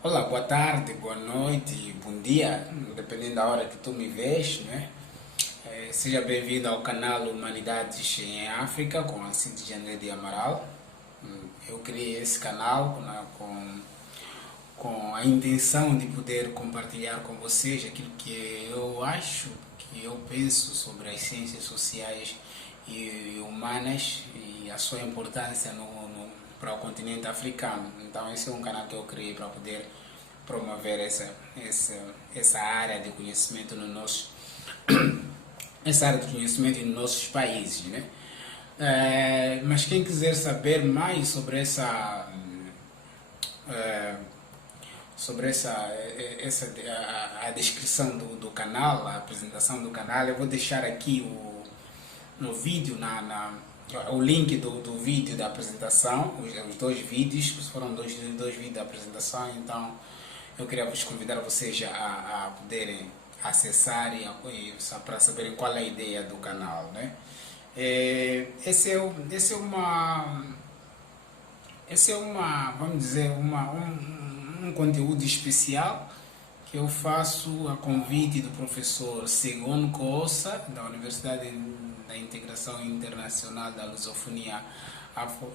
Olá, boa tarde, boa noite, bom dia, dependendo da hora que tu me vês, né? Seja bem-vindo ao canal Humanidades em África com Alcides de André de Amaral. Eu criei esse canal com a intenção de poder compartilhar com vocês aquilo que eu acho, que eu penso sobre as ciências sociais e humanas e a sua importância para o continente africano. Então esse é um canal que eu criei para poder promover essa área de conhecimento no nosso essa área de conhecimento em nossos países, né? Mas quem quiser saber mais eh, sobre a descrição do canal, a apresentação do canal, eu vou deixar aqui no vídeo, o link do vídeo da apresentação, os dois vídeos, foram dois vídeos da apresentação, então eu queria vos convidar vocês a poderem acessar para saberem qual é a ideia do canal, né? Esse é uma, vamos dizer, um conteúdo especial que eu faço a convite do professor Segon Coça, da Universidade da Integração Internacional da Lusofonia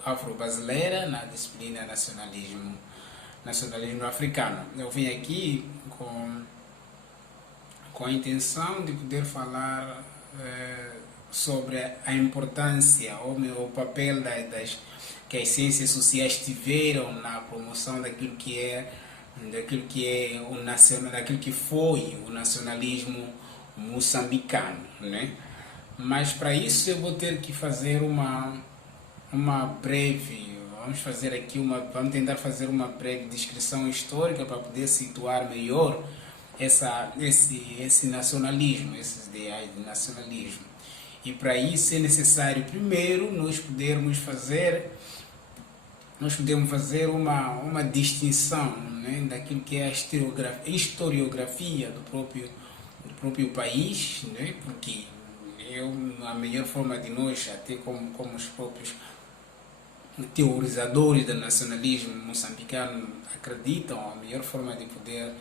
Afro-Brasileira, na disciplina nacionalismo africano. Eu vim aqui com a intenção de poder falar sobre a importância ou o papel que as ciências sociais tiveram na promoção daquilo que foi o nacionalismo moçambicano, né? Mas para isso eu vou ter que fazer uma breve, vamos tentar fazer uma breve descrição histórica para poder situar melhor esse nacionalismo, esses ideais de nacionalismo. E para isso é necessário primeiro nós podemos fazer uma distinção, né, daquilo que é a historiografia do próprio país, né, porque a melhor forma de nós, até como os próprios teorizadores do nacionalismo moçambicano acreditam, a melhor forma de poder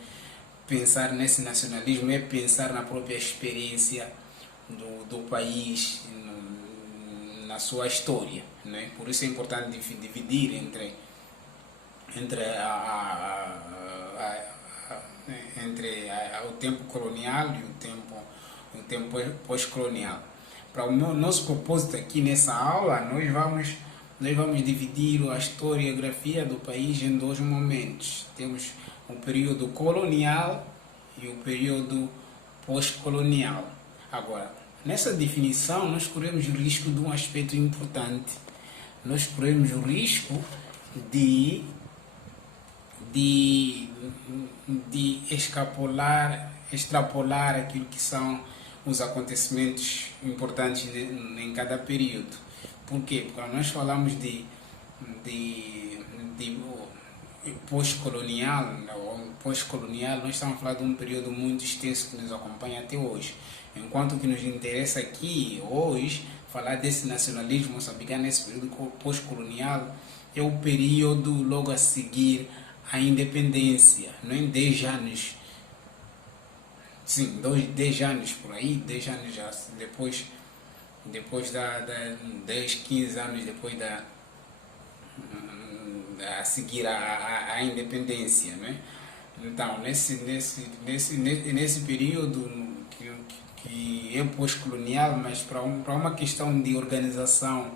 pensar nesse nacionalismo é pensar na própria experiência do país, na sua história, né? Por isso é importante dividir entre o tempo colonial e o tempo pós-colonial. Para o nosso propósito aqui nessa aula, nós vamos dividir a historiografia do país em dois momentos. Temos o período colonial e o período pós-colonial. Agora, nessa definição, nós corremos o risco de um aspecto importante. Nós corremos o risco de extrapolar aquilo que são os acontecimentos importantes em cada período. Por quê? Porque quando nós falamos de pós-colonial, nós estamos a falar de um período muito extenso que nos acompanha até hoje. Enquanto o que nos interessa aqui hoje, falar desse nacionalismo moçambicano, nesse período pós-colonial, é o período logo a seguir à independência, não é? 10 anos, sim, 10 anos por aí, 10 anos já depois 10, 15 anos depois a seguir a independência, né? Então, nesse período que é pós-colonial, mas para uma questão de organização,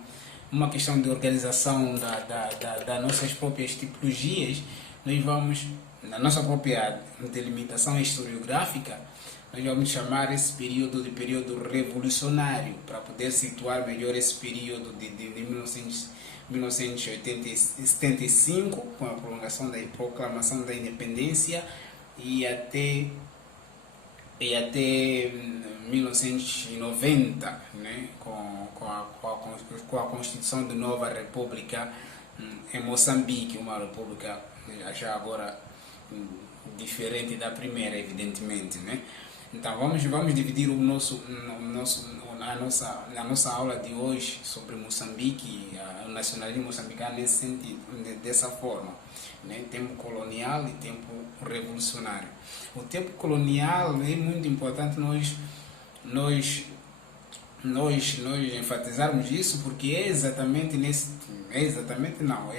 das nossas próprias tipologias, nós vamos, na nossa própria delimitação historiográfica, nós vamos chamar esse período de período revolucionário, para poder situar melhor esse período de 1975, com a prolongação da proclamação da independência, e até 1990, né, com a constituição de nova república em Moçambique, uma república já agora diferente da primeira, evidentemente, né? Então vamos dividir a nossa aula de hoje sobre Moçambique, o nacionalismo moçambicano nesse sentido, dessa forma, né? Tempo colonial e tempo revolucionário. O tempo colonial é muito importante nós enfatizarmos isso, porque é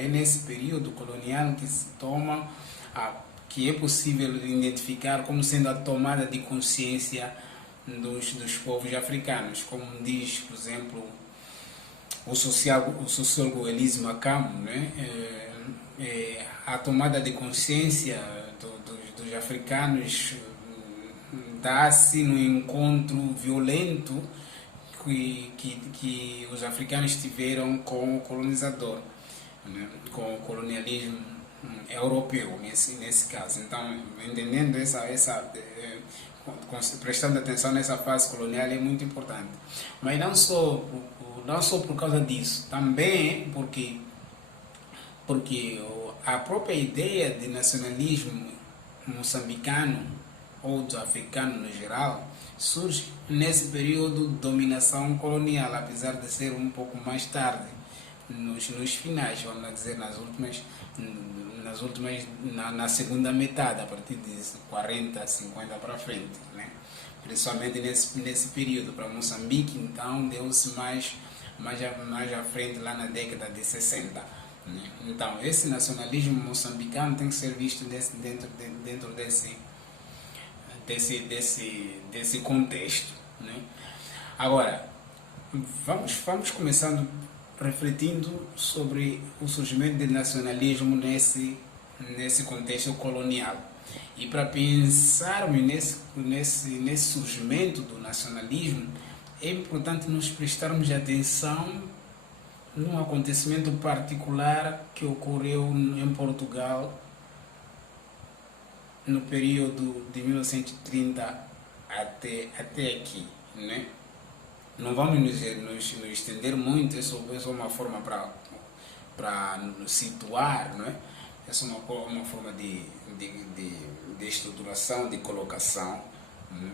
nesse período colonial que se toma que é possível identificar como sendo a tomada de consciência dos povos africanos, como diz, por exemplo, o sociólogo Elise Macamo, né? A tomada de consciência dos africanos dá-se no encontro violento que os africanos tiveram com o colonizador, né? Com o colonialismo europeu, nesse caso. Então, entendendo prestando atenção nessa fase colonial é muito importante. Mas não só por causa disso, também porque a própria ideia de nacionalismo moçambicano ou do africano no geral surge nesse período de dominação colonial, apesar de ser um pouco mais tarde, nos finais, vamos dizer, na segunda metade, a partir de 40, 50 para frente, né? Principalmente nesse período. Para Moçambique, então, deu-se mais à frente, lá na década de 60. Né? Então, esse nacionalismo moçambicano tem que ser visto dentro desse contexto. Né? Agora, vamos começando refletindo sobre o surgimento do nacionalismo nesse contexto colonial. E para pensarmos nesse surgimento do nacionalismo, é importante nos prestarmos atenção num acontecimento particular que ocorreu em Portugal no período de 1930 até aqui, né? Não vamos nos estender muito, é só uma forma para nos situar, não é? Essa é uma forma de estruturação, de colocação. Né?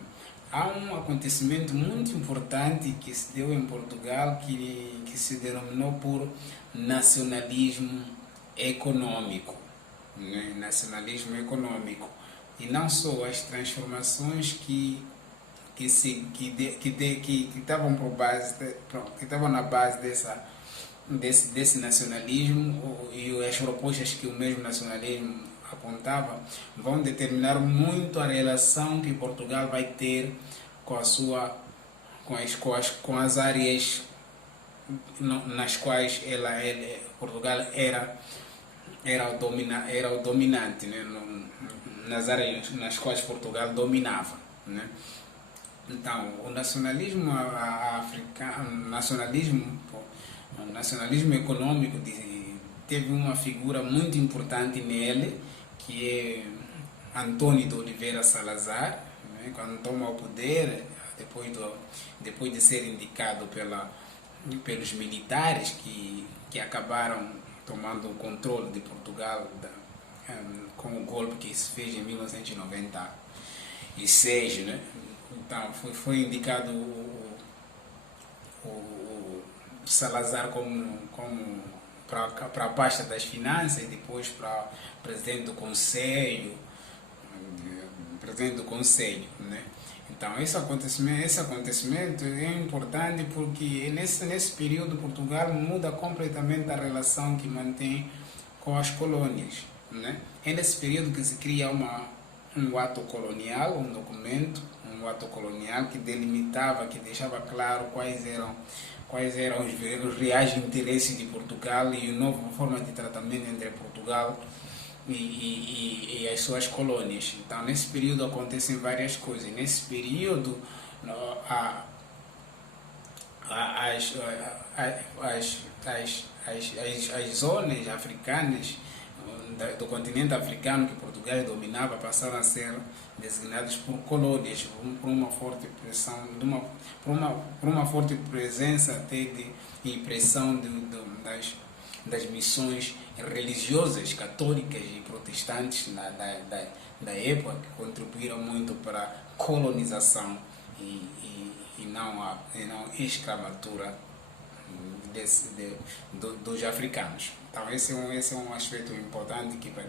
Há um acontecimento muito importante que se deu em Portugal que se denominou por nacionalismo econômico. Né? Nacionalismo econômico. E não só as transformações que estavam que estavam na base desse nacionalismo e as propostas que o mesmo nacionalismo apontava vão determinar muito a relação que Portugal vai ter com as áreas nas quais Portugal era o dominante, né? Nas áreas nas quais Portugal dominava, né? Então, o nacionalismo africano, o nacionalismo econômico teve uma figura muito importante nele, que é Antônio de Oliveira Salazar, né? Quando toma o poder, depois de ser indicado pelos militares que acabaram tomando o controle de Portugal com o golpe que se fez em 1996, né? Então, foi indicado o Salazar para a pasta das finanças e depois para presidente do Conselho, né? Então, esse acontecimento é importante porque nesse período Portugal muda completamente a relação que mantém com as colônias, né? É nesse período que se cria um ato colonial, um documento, um ato colonial que delimitava, que deixava claro quais eram os reais interesses de Portugal e a nova forma de tratamento entre Portugal e as suas colônias. Então, nesse período acontecem várias coisas. Nesse período, as zonas africanas do continente africano que Portugal dominava passaram a ser designadas por colônias, por uma forte pressão, por uma forte presença até e pressão das missões religiosas católicas e protestantes da época, que contribuíram muito para a colonização e não a escravatura dos africanos. Então esse é um aspecto importante que para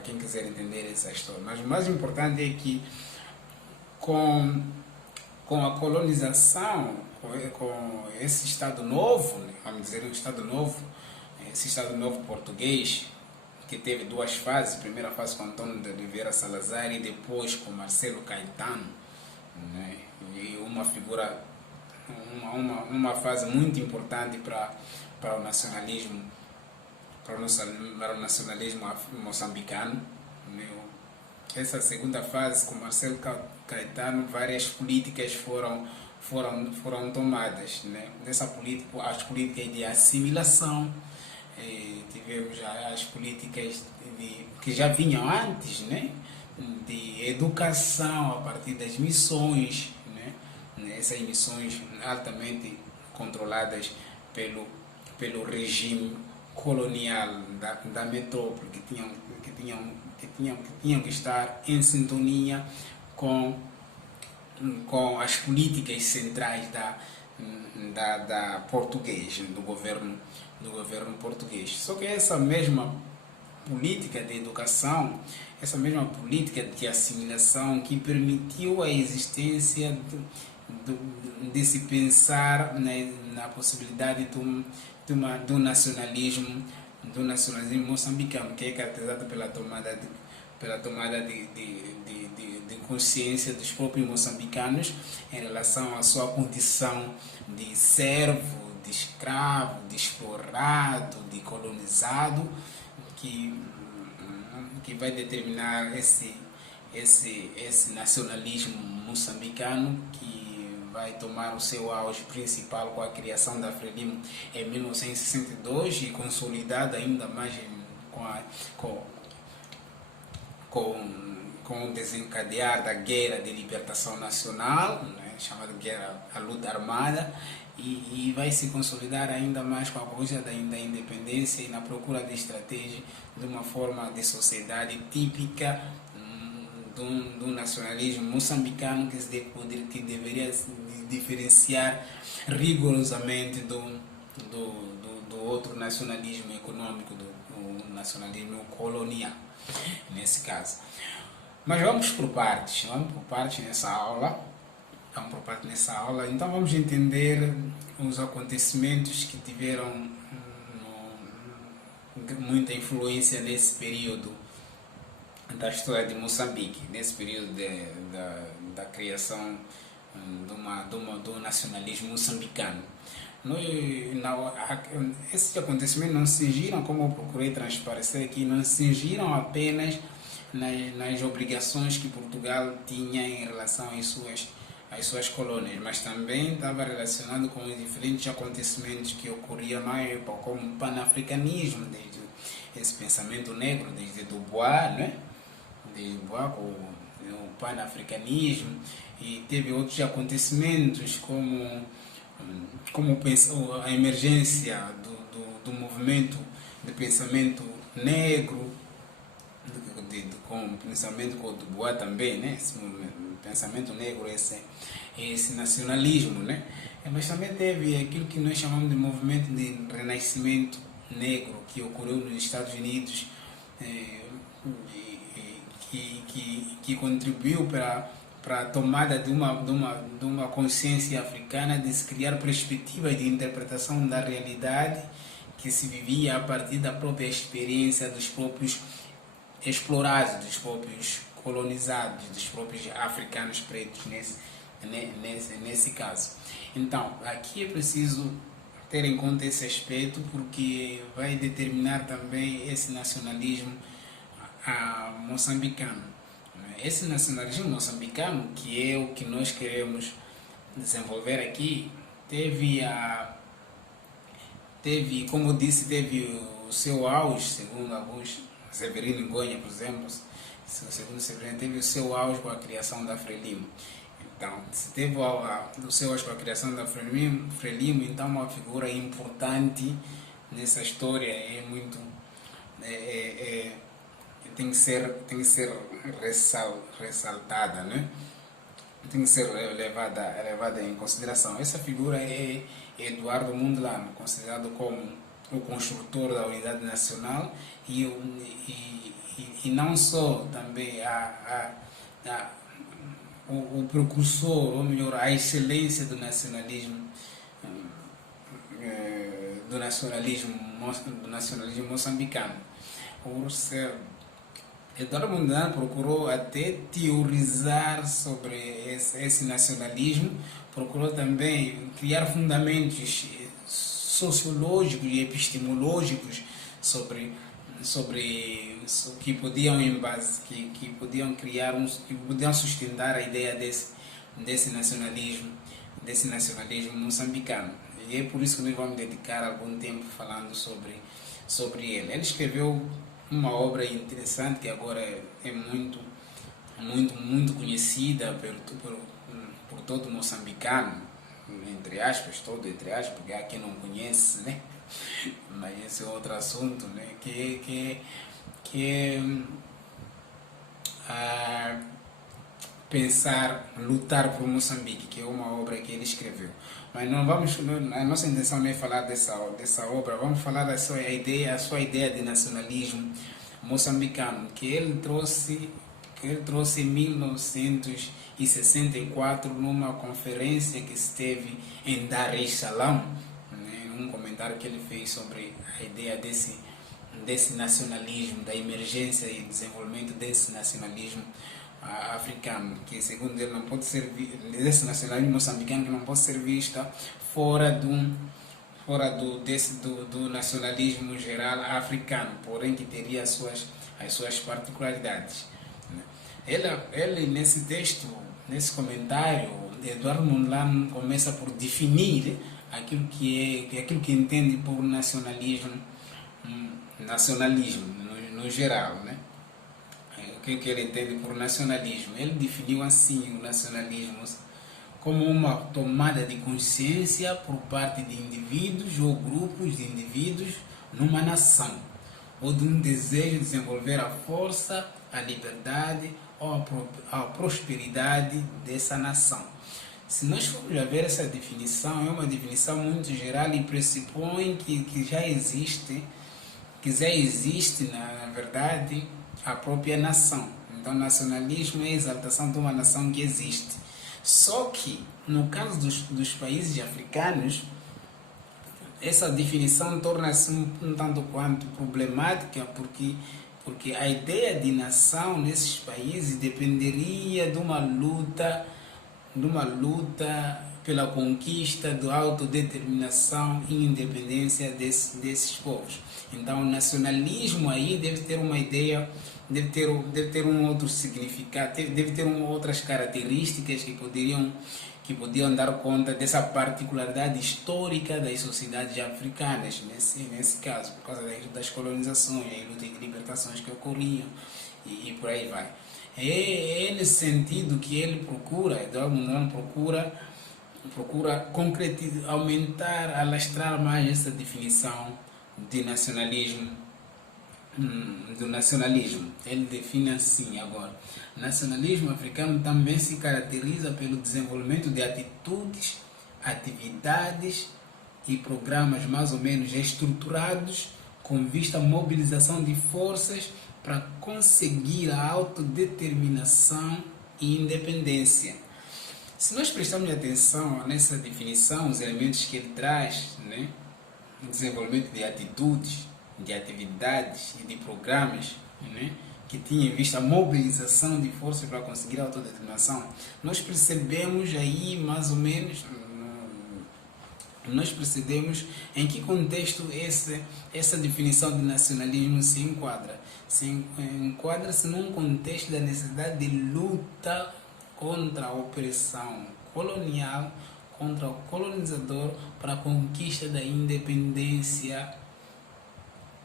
quem quiser entender essa história. Mas o mais importante é que com a colonização, com esse Estado Novo, né, vamos dizer um Estado Novo, esse Estado Novo português, que teve duas fases, a primeira fase com Antônio de Oliveira Salazar e depois com Marcelo Caetano, né, e uma figura, uma fase muito importante para o nacionalismo, para o nacionalismo moçambicano. Né. Essa segunda fase com Marcelo Caetano, várias políticas foram tomadas, né. Dessa política, as políticas de assimilação, tivemos as políticas que já vinham antes, né, de educação a partir das missões, né, essas missões altamente controladas pelo regime colonial da metrópole, que tinham que estar em sintonia com as políticas centrais da português, do governo português. Só que essa mesma política de educação, essa mesma política de assimilação que permitiu a existência de se pensar na possibilidade do nacionalismo moçambicano, que é caracterizado pela tomada de consciência dos próprios moçambicanos em relação à sua condição de servo, de escravo, de explorado, de colonizado, que vai determinar esse nacionalismo moçambicano, que vai tomar o seu auge principal com a criação da Frelimo em 1962 e consolidada ainda mais com o desencadear da Guerra de Libertação Nacional, né, chamada Guerra à Luta Armada, e vai se consolidar ainda mais com a busca da independência e na procura de estratégia de uma forma de sociedade típica do nacionalismo moçambicano, que deveria se diferenciar rigorosamente do outro nacionalismo econômico, do nacionalismo colonial, nesse caso. Mas vamos por partes nessa aula. Então vamos entender os acontecimentos que tiveram muita influência nesse período da história de Moçambique, nesse período da criação do nacionalismo moçambicano. Esses acontecimentos não se cingiram, como eu procurei transparecer aqui, não se cingiram apenas nas obrigações que Portugal tinha em relação às suas colônias, mas também estava relacionado com os diferentes acontecimentos que ocorriam na época, como o panafricanismo, desde esse pensamento negro, desde Dubois, né? De Dubois, com o panafricanismo, e teve outros acontecimentos como a emergência do movimento de pensamento negro, com o pensamento com o Dubois também, né? Esse pensamento negro, esse nacionalismo, né? Mas também teve aquilo que nós chamamos de movimento de renascimento negro, que ocorreu nos Estados Unidos, que contribuiu para a tomada de uma consciência africana, de se criar perspectivas de interpretação da realidade que se vivia a partir da própria experiência dos próprios explorados, dos próprios colonizados, dos próprios africanos pretos nesse caso. Então, aqui é preciso ter em conta esse aspecto, porque vai determinar também esse nacionalismo moçambicano. Esse nacionalismo moçambicano, que é o que nós queremos desenvolver aqui, teve, como disse, teve o seu auge, segundo alguns, Severino Ngonha, por exemplo, segundo Severino, teve o seu auge com a criação da Frelimo. Então, se teve o seu auge com a criação da Frelimo, então uma figura importante nessa história é muito é, é, é, tem que ser ressaltada, né? Tem que ser levada em consideração. Essa figura é Eduardo Mondlane, considerado como o construtor da unidade nacional e não só também a, o precursor, ou melhor, a excelência do nacionalismo moçambicano. Por ser Eduardo Mondlane procurou até teorizar sobre esse nacionalismo, procurou também criar fundamentos sociológicos e epistemológicos sobre que podiam em base que podiam criar que podiam sustentar a ideia desse nacionalismo moçambicano. E é por isso que nós vamos dedicar algum tempo falando sobre ele. Ele escreveu uma obra interessante que agora é muito conhecida por todo moçambicano, entre aspas, porque há quem não conhece, né? Mas esse é outro assunto, né? Que é pensar, lutar por Moçambique, que é uma obra que ele escreveu. Mas não vamos, a nossa intenção não é falar dessa obra, vamos falar da sua ideia de nacionalismo moçambicano, que ele trouxe em 1964 numa conferência que se teve em Dar es Salaam, né, um comentário que ele fez sobre a ideia desse nacionalismo, da emergência e desenvolvimento desse nacionalismo africano, que segundo ele não pode ser desse nacionalismo moçambicano, que não pode ser vista fora do nacionalismo geral africano, porém que teria as suas particularidades. Ele nesse texto, nesse comentário, Eduardo Mondlane começa por definir aquilo que entende por nacionalismo no geral, né? O que ele entende por nacionalismo? Ele definiu assim o nacionalismo como uma tomada de consciência por parte de indivíduos ou grupos de indivíduos numa nação, ou de um desejo de desenvolver a força, a liberdade ou a prosperidade dessa nação. Se nós formos a ver essa definição, é uma definição muito geral e pressupõe que já existe, na verdade, a própria nação. Então, nacionalismo é a exaltação de uma nação que existe. Só que, no caso dos países africanos, essa definição torna-se um tanto quanto problemática, porque a ideia de nação nesses países dependeria de uma luta pela conquista da autodeterminação e independência desses povos. Então, o nacionalismo aí deve ter uma ideia, deve ter um outro significado, deve ter outras características que podiam dar conta dessa particularidade histórica das sociedades africanas, nesse caso, por causa das colonizações, e lutas de libertações que ocorriam, e por aí vai. É nesse sentido que ele Eduardo Mondlane procura concretizar, aumentar, alastrar mais essa definição de nacionalismo, do nacionalismo. Ele define assim agora: nacionalismo africano também se caracteriza pelo desenvolvimento de atitudes, atividades e programas mais ou menos estruturados com vista à mobilização de forças para conseguir a autodeterminação e independência. Se nós prestarmos atenção nessa definição, os elementos que ele traz, né, desenvolvimento de atitudes, de atividades e de programas, né, que tinha em vista a mobilização de forças para conseguir a autodeterminação, nós percebemos aí mais ou menos, em que contexto essa definição de nacionalismo se enquadra. Enquadra-se num contexto da necessidade de luta contra a opressão colonial, contra o colonizador, para a conquista da independência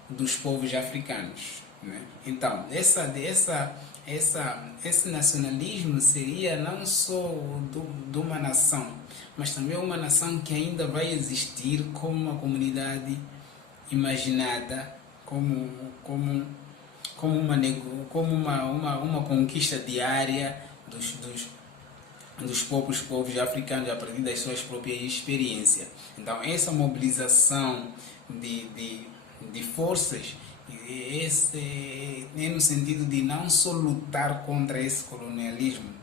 dos povos africanos, né? Então, esse nacionalismo seria não só de uma nação, mas também uma nação que ainda vai existir como uma comunidade imaginada como uma conquista diária dos povos africanos a partir das suas próprias experiências. Então, essa mobilização de forças é no sentido de não só lutar contra esse colonialismo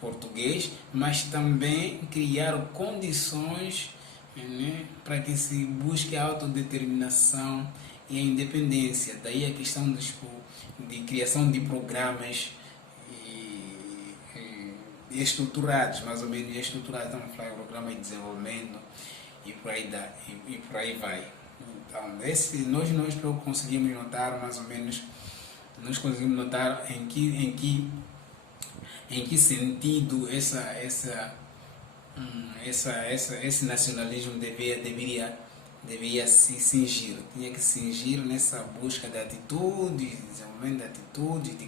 português, mas também criar condições, né, para que se busque a autodeterminação e a independência. Daí a questão de criação de programas estruturados, mais ou menos estruturados, estamos a falar de programas de desenvolvimento e por aí vai. Então, nós conseguimos notar mais ou menos, nós conseguimos notar em que sentido esse nacionalismo deveria se cingir. Tinha que se cingir nessa busca de atitude, de desenvolvimento de atitude, de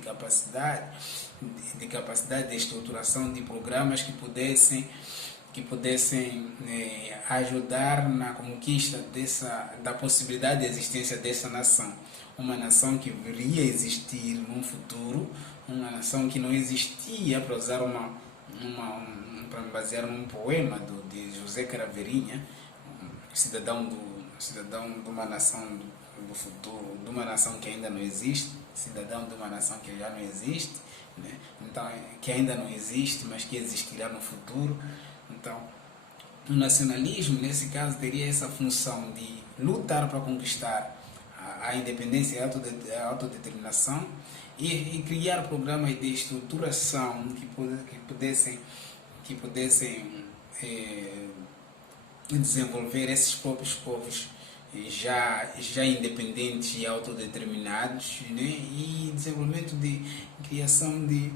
capacidade de estruturação de programas que pudessem ajudar na conquista da possibilidade de existência dessa nação. Uma nação que viria a existir num futuro, uma nação que não existia, para usar para me basear num poema de José Caraveirinha, cidadão de uma nação do futuro, de uma nação que ainda não existe, cidadão de uma nação que já não existe, né? Então, que ainda não existe, mas que existirá no futuro. Então, o nacionalismo, nesse caso, teria essa função de lutar para conquistar a independência e a autodeterminação e criar programas de estruturação que pudessem desenvolver esses próprios povos já independentes e autodeterminados, né? E desenvolvimento de criação de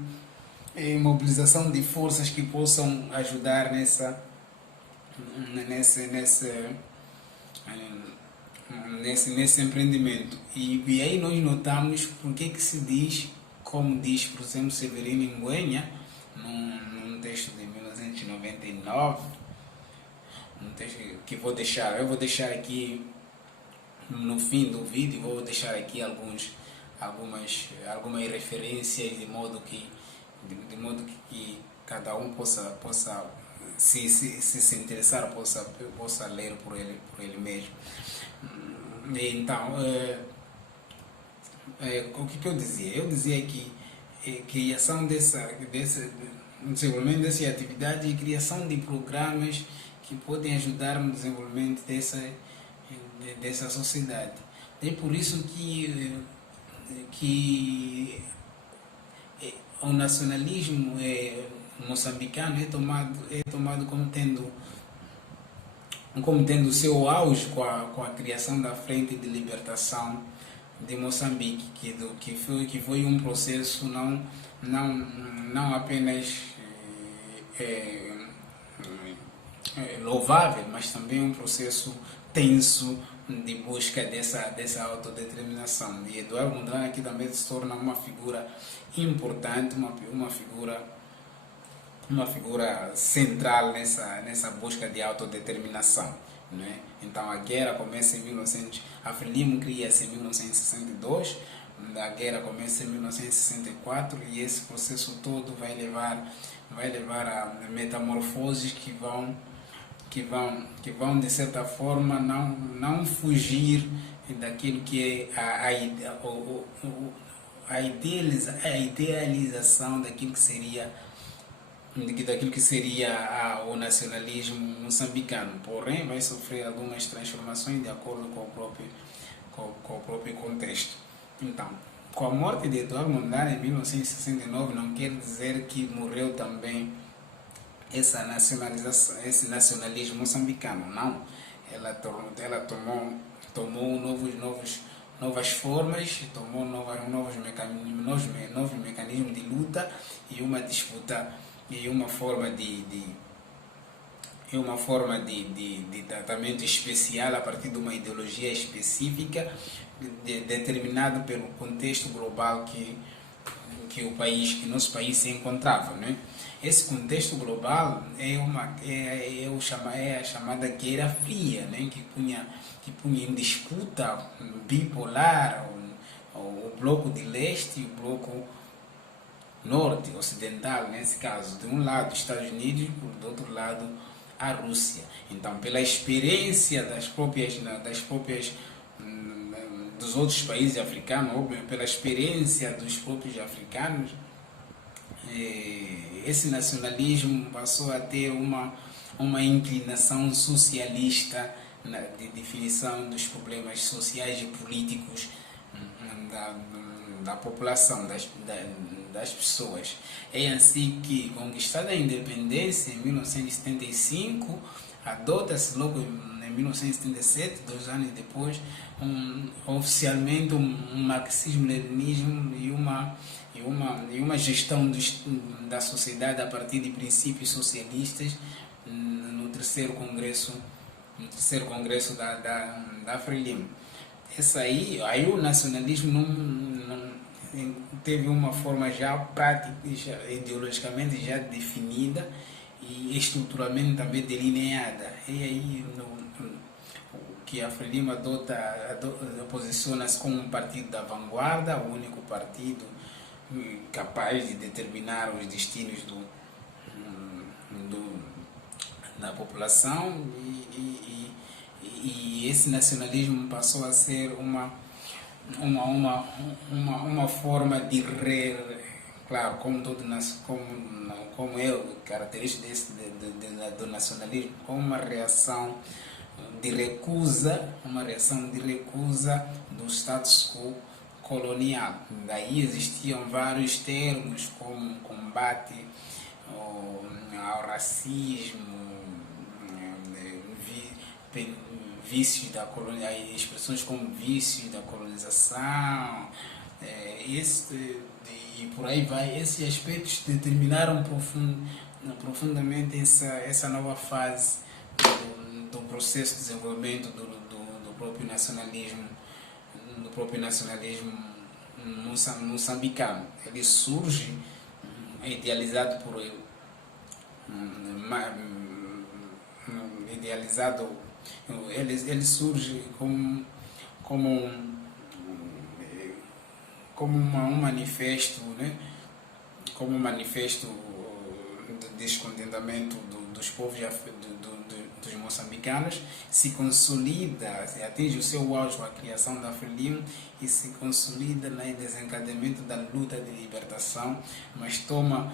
mobilização de forças que possam ajudar nesse empreendimento. E aí nós notamos porque que se diz, como diz, por exemplo, Severino Ngüenya, num texto de 1999, um texto que eu vou deixar aqui no fim do vídeo, vou deixar aqui algumas referências de modo que cada um possa se interessar, possa ler por ele mesmo. Então, o que eu dizia? Eu dizia que criação desenvolvimento dessa atividade e criação de programas que podem ajudar no desenvolvimento dessa sociedade. É por isso que o nacionalismo moçambicano é tomado como tendo seu auge com a criação da Frente de Libertação de Moçambique, que foi um processo não apenas louvável, mas também um processo tenso de busca dessa autodeterminação. E Eduardo Mondlane aqui também se torna uma figura importante, uma figura central nessa busca de autodeterminação, né? Então a guerra começa a Frelimo cria-se em 1962, a guerra começa em 1964 e esse processo todo vai levar a metamorfoses que vão de certa forma não fugir daquilo que é a idealização daquilo que seria o nacionalismo moçambicano, porém vai sofrer algumas transformações de acordo com o próprio contexto. Então, com a morte de Eduardo Mondlane em 1969 não quer dizer que morreu também esse nacionalismo moçambicano, não. Ela tomou novas formas, tomou novos mecanismos de luta e uma disputa e uma forma de tratamento especial a partir de uma ideologia específica determinado pelo contexto global que que o nosso país se encontrava, não é? Esse contexto global é a chamada Guerra Fria, né? Que punha em disputa bipolar o bloco de leste e o bloco norte, ocidental, nesse caso. De um lado, Estados Unidos, e do outro lado, a Rússia. Então, pela experiência dos outros países africanos, ou pela experiência dos próprios africanos, esse nacionalismo passou a ter uma inclinação socialista de definição dos problemas sociais e políticos da população, das pessoas. É assim que, conquistada a independência em 1975, adota-se logo em 1977, 2 anos depois, oficialmente um marxismo-leninismo e uma gestão da sociedade a partir de princípios socialistas no terceiro congresso da Frelimo. Aí o nacionalismo não teve uma forma já prática, ideologicamente já definida e estruturalmente também delineada. E aí que a Frelimo posiciona-se como um partido da vanguarda, o único partido capaz de determinar os destinos da população, e esse nacionalismo passou a ser uma forma de claro, como é característica do nacionalismo, como uma reação de recusa do status quo colonial. Daí existiam vários termos como combate ao racismo, vícios da colonização, expressões como vícios da colonização, e por aí vai. Esses aspectos determinaram profundamente essa nova fase do processo de desenvolvimento do próprio nacionalismo moçambicano. Ele surge idealizado por ele, ele surge como um manifesto, né? Como um manifesto de descontentamento dos povos dos moçambicanos, se consolida, atinge o seu auge com a criação da Frelimo e se consolida no desencadeamento da luta de libertação, mas toma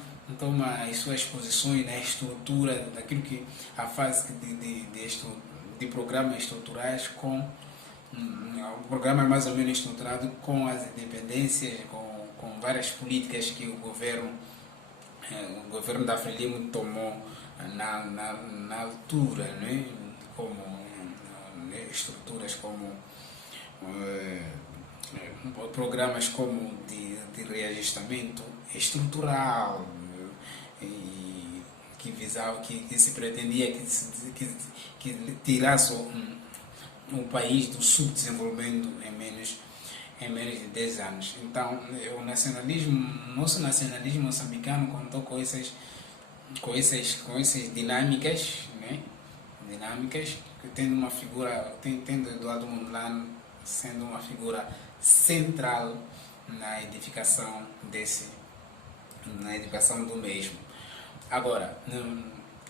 as suas posições na estrutura daquilo que a fase de programas estruturais o programa é mais ou menos estruturado com as independências, com várias políticas que o governo da Frelimo tomou na altura, né? Como estruturas como programas como de reajustamento estrutural, que se pretendia que tirasse o país do subdesenvolvimento em menos de 10 anos. Então, nosso nacionalismo moçambicano contou com essas dinâmicas, né? Tendo Eduardo Mondlane sendo uma figura central na edificação do mesmo. Agora,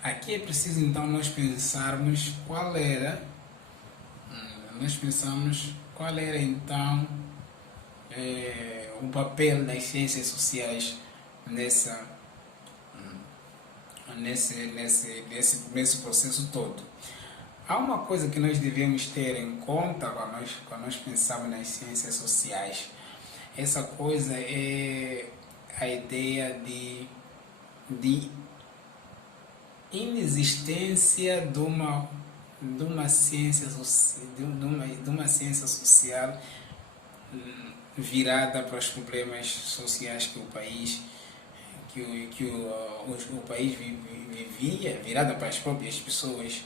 aqui é preciso então nós pensarmos qual era então o papel das ciências sociais nesse processo todo. Há uma coisa que nós devemos ter em conta quando nós pensamos nas ciências sociais. Essa coisa é a ideia de inexistência de uma ciência social virada para os problemas sociais que o país vivia, virada para as próprias pessoas,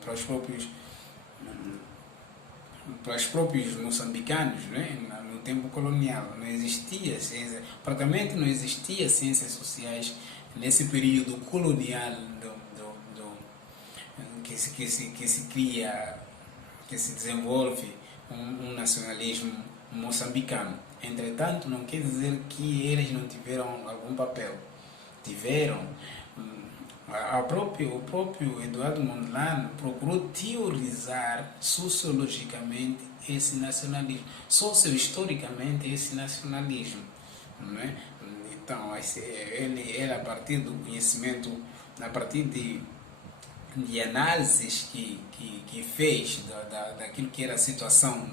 para os próprios moçambicanos, né? No tempo colonial. Não existia ciência, praticamente não existia ciências sociais nesse período colonial que se cria, que se desenvolve um nacionalismo moçambicano. Entretanto, não quer dizer que eles não tiveram algum papel. Tiveram. O próprio Eduardo Mondlane procurou teorizar sociologicamente esse nacionalismo, sociohistoricamente esse nacionalismo. Não é? Então, ele, a partir do conhecimento, a partir de análises que fez daquilo que era a situação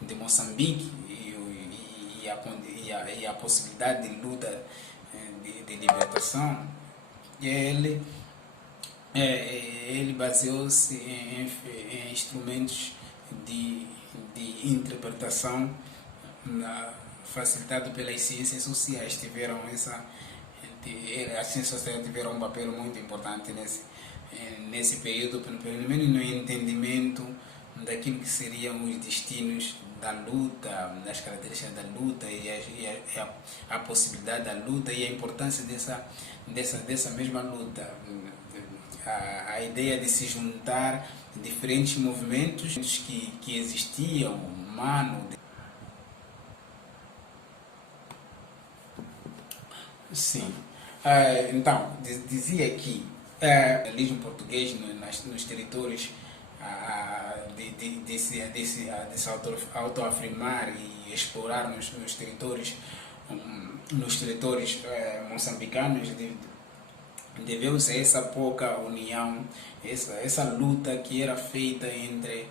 de Moçambique e a possibilidade de luta de libertação, ele baseou-se em instrumentos de, de interpretação facilitado pelas ciências sociais. As ciências sociais tiveram um papel muito importante nesse período, pelo menos no entendimento daquilo que seriam os destinos da luta, das características da luta a possibilidade da luta e a importância dessa mesma luta. A ideia de se juntar diferentes movimentos que existiam, humano. Sim. Então, dizia que o nacionalismo português nos territórios de se autoafirmar e explorar nos territórios moçambicanos deveu-se a essa pouca união, essa luta que era feita entre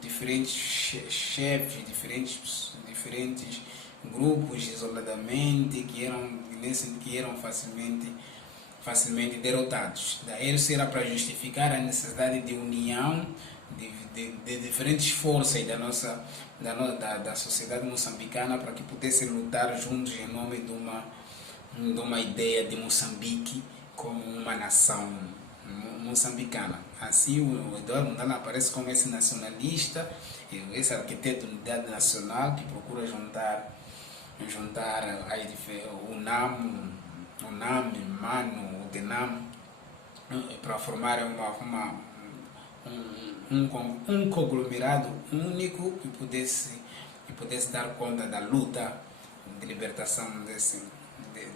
diferentes chefes, diferentes grupos isoladamente que eram facilmente derrotados. Daí isso era para justificar a necessidade de união de diferentes forças da sociedade moçambicana para que pudessem lutar juntos em nome de uma ideia de Moçambique como uma nação moçambicana. Assim, o Eduardo Mondlane aparece como esse nacionalista, esse arquiteto de unidade nacional que procura juntar o NAM, MANO, o DENAM, para formar um conglomerado único que pudesse dar conta da luta de libertação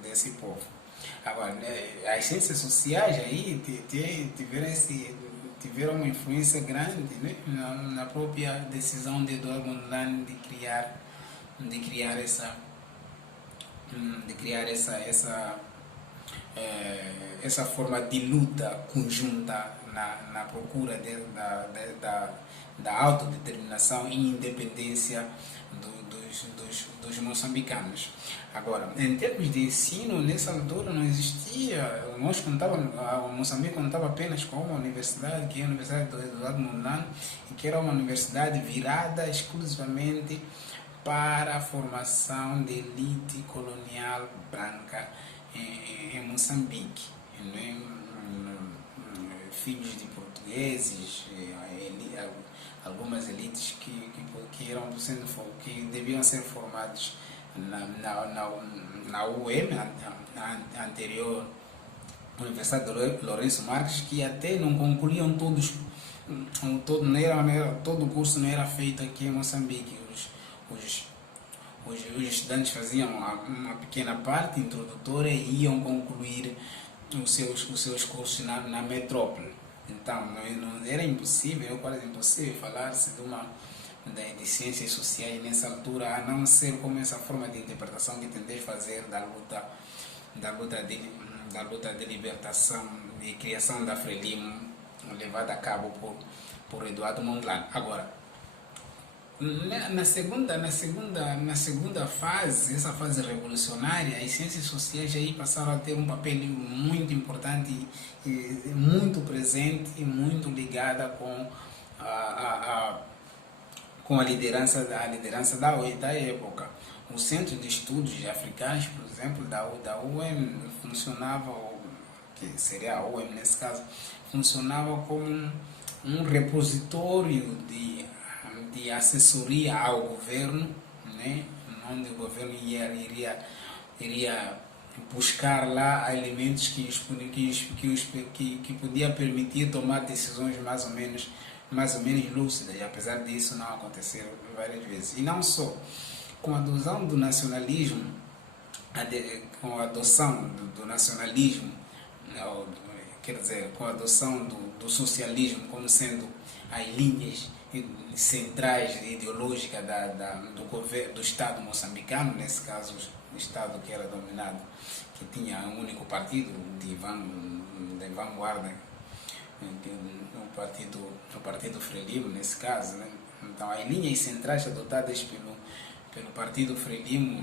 desse povo. Agora, as ciências sociais aí tiveram uma influência grande, né, na própria decisão de Eduardo Mondlane de criar essa forma de luta conjunta na procura da autodeterminação e independência dos moçambicanos. Agora, em termos de ensino, nessa altura não existia, Moçambique contava apenas com uma universidade, que é a Universidade do Eduardo Mondlane, e que era uma universidade virada exclusivamente para a formação de elite colonial branca em Moçambique, né? Filhos de portugueses, algumas elites que deviam ser formados na UEM, a anterior Universidade de Lourenço Marques, que até não concluíam todos, todo o curso não era feito aqui em Moçambique. Os estudantes faziam uma pequena parte introdutória e iam concluir os seus cursos na metrópole. Então, não era impossível, quase impossível falar-se de ciências sociais nessa altura, a não ser como essa forma de interpretação que tentei fazer da luta de libertação e criação da Frelimo, levada a cabo por Eduardo Mondlane. Agora, na segunda fase, essa fase revolucionária, as ciências sociais aí passaram a ter um papel muito importante, muito presente e muito ligada com a liderança da época. O Centro de Estudos Africanos, por exemplo, da UEM, funcionava, que seria a UEM nesse caso, funcionava como um repositório de assessoria ao governo, né? Onde o governo iria buscar lá elementos que podia permitir tomar decisões mais ou menos lúcidas, apesar disso não acontecer várias vezes. E não só, com a adoção do nacionalismo, com a adoção do nacionalismo, quer dizer, com a adoção do socialismo como sendo as linhas centrais ideológicas do Estado moçambicano, nesse caso o Estado que era dominado, que tinha um único partido de vanguarda, o partido Frelimo, nesse caso, né? Então as linhas centrais adotadas pelo partido Frelimo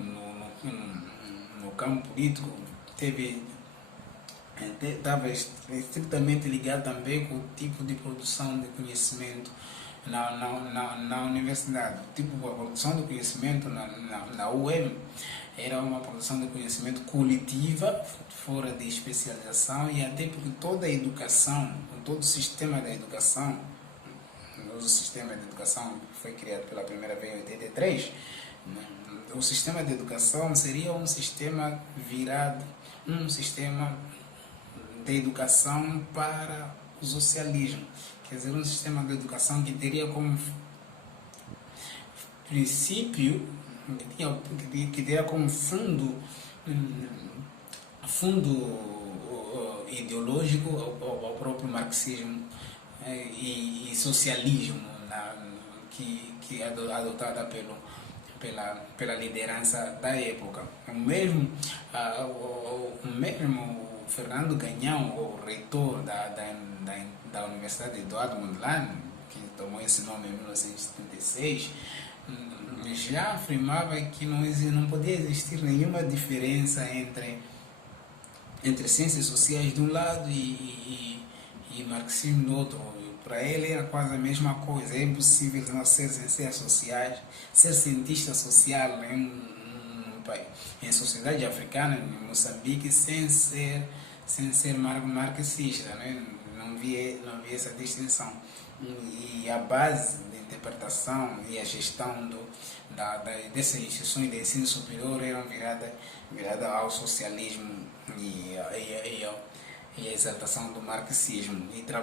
no campo político estava estritamente ligado também com o tipo de produção de conhecimento na universidade. Tipo, a produção de conhecimento na UEM era uma produção de conhecimento coletiva, fora de especialização, e até porque toda a educação, todo o sistema da educação, o sistema de educação foi criado pela primeira vez em 83, né? O sistema de educação seria um sistema virado, um sistema de educação para o socialismo, quer dizer, um sistema de educação que teria como princípio, que teria como fundo ideológico ao próprio marxismo e socialismo que é adotada pela liderança da época. O mesmo Fernando Ganhão, o reitor da Universidade Eduardo Mondlane, que tomou esse nome em 1976, já afirmava que não podia existir nenhuma diferença entre ciências sociais de um lado e marxismo do outro. Para ele era quase a mesma coisa. É impossível não ser ciências sociais, ser cientista social em sociedade africana, em Moçambique, sem ser marxista, né? Não havia essa distinção. E a base de interpretação e a gestão dessas instituições de ensino superior eram viradas ao socialismo e a exaltação do marxismo. E a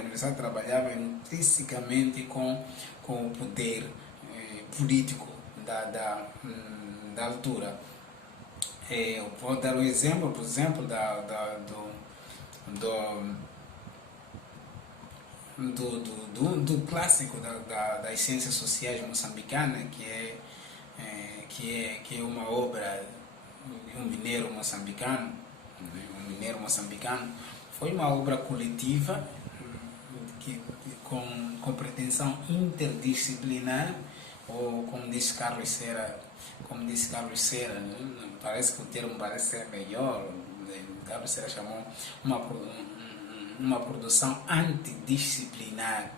universidade trabalhava intrinsecamente com o poder político da altura. Eu vou dar um exemplo, por exemplo, do clássico das ciências sociais moçambicanas, que é uma obra de um mineiro moçambicano. Foi uma obra coletiva com pretensão interdisciplinar, ou como disse Carlos Cera, né? Parece que o termo parece ser melhor. Carlos Cera chamou uma produção antidisciplinar,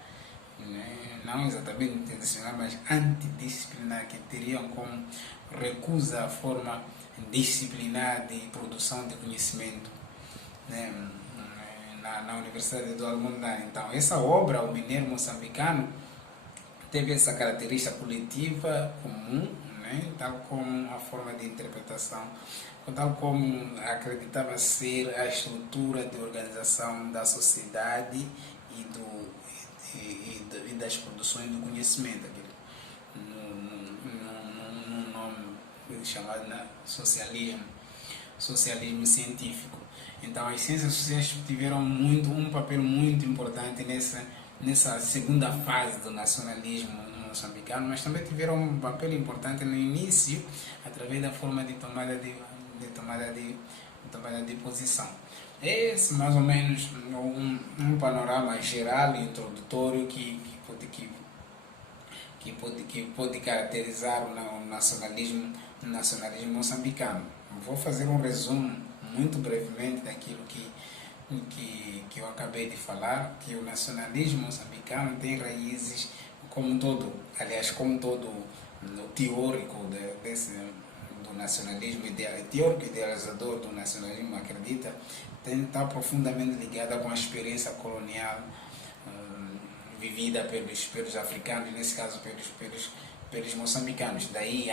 né? Não exatamente interdisciplinar, mas antidisciplinar, que teriam como recusa a forma disciplinar de produção de conhecimento, né? Na Universidade de Eduardo Mondlane. Então, essa obra, o Mineiro Moçambicano, teve essa característica coletiva comum, né? Tal como a forma de interpretação, tal como acreditava ser a estrutura de organização da sociedade e das produções do conhecimento, no nome chamado socialismo científico. Então, as ciências sociais tiveram um papel muito importante nessa segunda fase do nacionalismo moçambicano, mas também tiveram um papel importante no início, através da forma de tomada de posição. Esse, mais ou menos, um panorama geral e introdutório que pode caracterizar o nacionalismo moçambicano. Vou fazer um resumo muito brevemente daquilo que eu acabei de falar, que o nacionalismo moçambicano tem raízes, como todo o teórico do nacionalismo, teórico idealizador do nacionalismo acredita, está profundamente ligada com a experiência colonial vivida pelos africanos, nesse caso pelos moçambicanos. Daí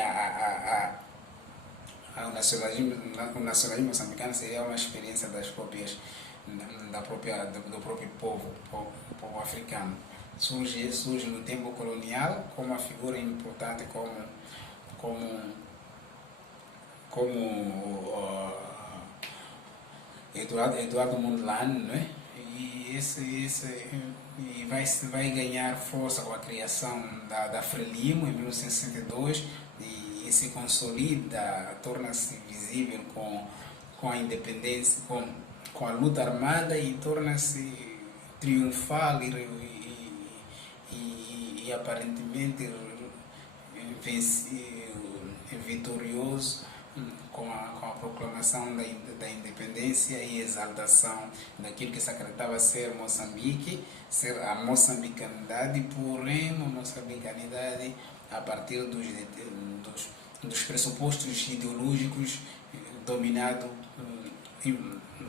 o nacionalismo moçambicano seria uma experiência do próprio povo africano. Surge no tempo colonial como uma figura importante como Eduardo Mondlane, não é? E vai ganhar força com a criação da Frelimo em 1962 e se consolida, torna-se visível com a independência, com a luta armada e torna-se triunfal e aparentemente vitorioso com a proclamação da independência e exaltação daquilo que se acreditava ser Moçambique, ser a moçambicanidade, porém uma moçambicanidade a partir dos pressupostos ideológicos dominado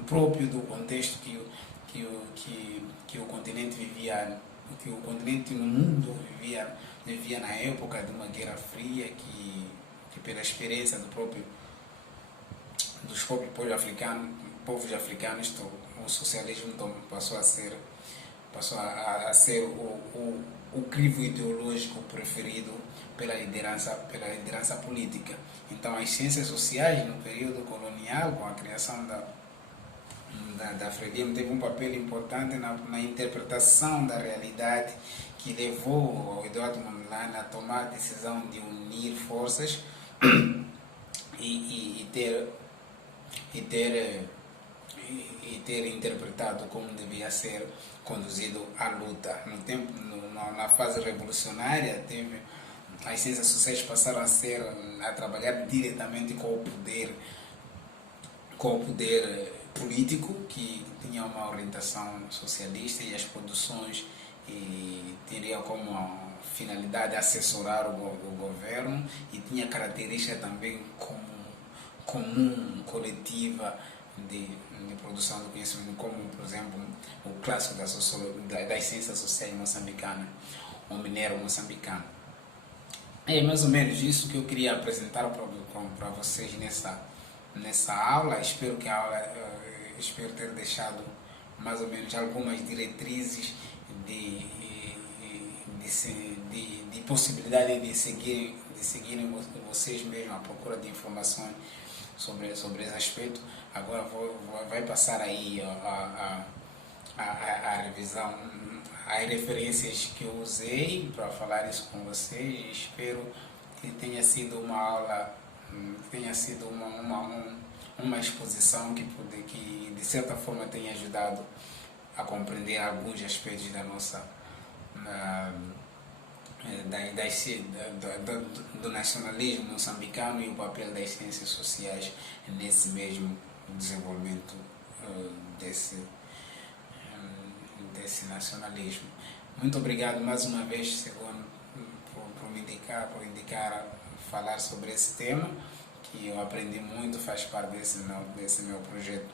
próprio do contexto que o continente vivia, que o continente no mundo vivia na época de uma guerra fria que pela experiência dos próprios povos africanos, o socialismo passou a ser o crivo ideológico preferido pela liderança política. Então as ciências sociais no período colonial, com a criação da Frelimo, teve um papel importante na interpretação da realidade que levou ao Eduardo Mondlane a tomar a decisão de unir forças e ter interpretado como devia ser conduzido a luta. Na fase revolucionária, as ciências sociais passaram a trabalhar diretamente com o poder político, que tinha uma orientação socialista, e as produções teriam como finalidade assessorar o governo, e tinha características também comum, coletiva, de produção do conhecimento, como, por exemplo, o clássico das ciências sociais moçambicanas, o minério moçambicano. É mais ou menos isso que eu queria apresentar para vocês nessa aula. Espero ter deixado mais ou menos algumas diretrizes de possibilidade de seguirem vocês mesmos à procura de informações sobre esse aspecto. Agora vai passar aí a revisão, as referências que eu usei para falar isso com vocês. Espero que tenha sido uma aula, tenha sido uma exposição que de certa forma tenha ajudado a compreender alguns aspectos da nossa do nacionalismo moçambicano e o papel das ciências sociais nesse mesmo desenvolvimento desse nacionalismo. Muito obrigado mais uma vez, segundo, por me indicar falar sobre esse tema, que eu aprendi muito, faz parte desse meu projeto,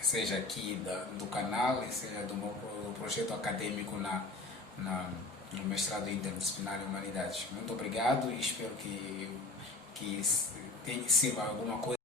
seja aqui do canal, seja do meu projeto acadêmico no mestrado interdisciplinar em Humanidades. Muito obrigado e espero que sirva alguma coisa.